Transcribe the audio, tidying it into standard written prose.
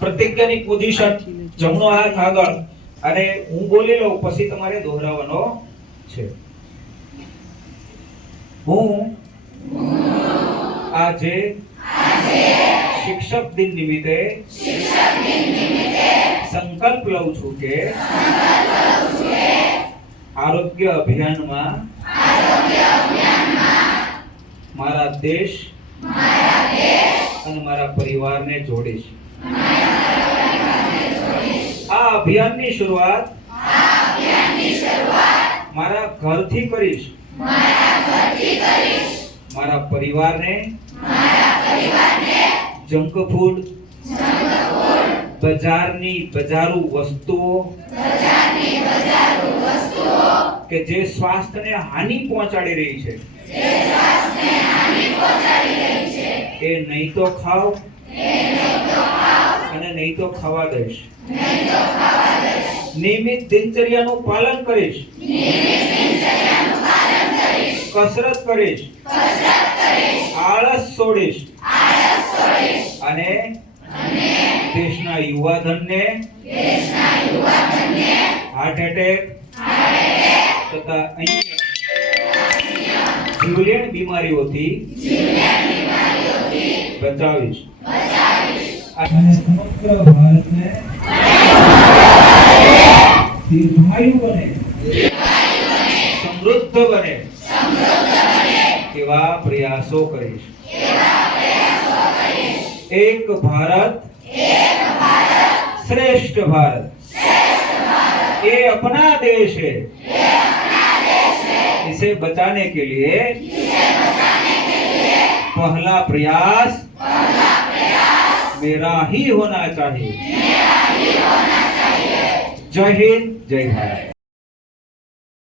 પ્રતિજ્ઞાની position, જમણો હાથ આગળ, અને હું બોલી લઉં પછી તમારે દોહરાવવાનો છે. હું આજે શિક્ષક દિન નિમિત્તે સંકલ્પ લઉં છું કે આરોગ્ય અભિયાનમાં મારા દેશ અને મારા પરિવારને જોડીશ. આ અભિયાનની શરૂઆત મારા ઘરથી કરીશ. મારા પરિવારને જંક ફૂડ, બજારુ વસ્તુઓ કે જે સ્વાસ્થ્યને હાનિ પહોંચાડી રહી છે એ નહીં તો ખાવ અને નહીં તો ખાવા દઈશ. નિયમિત દિનચર્યાનું પાલન કરીશ. કસરત કરીશ. આળસ છોડીશ. અને દેશના યુવાધનને હાર્ટ એટેક તથા અન્ય જીવલેણ બીમારીઓથી બચાવીશ. અને સમગ્ર ભારતને દીર્ઘાયુ બને, સમૃદ્ધ બને એવા પ્રયાસો કરીશ. एक भारत श्रेष्ठ भारत, ये अपना देश है. इसे बचाने के लिए पहला प्रयास मेरा ही होना चाहिए. जय हिंद, जय भारत.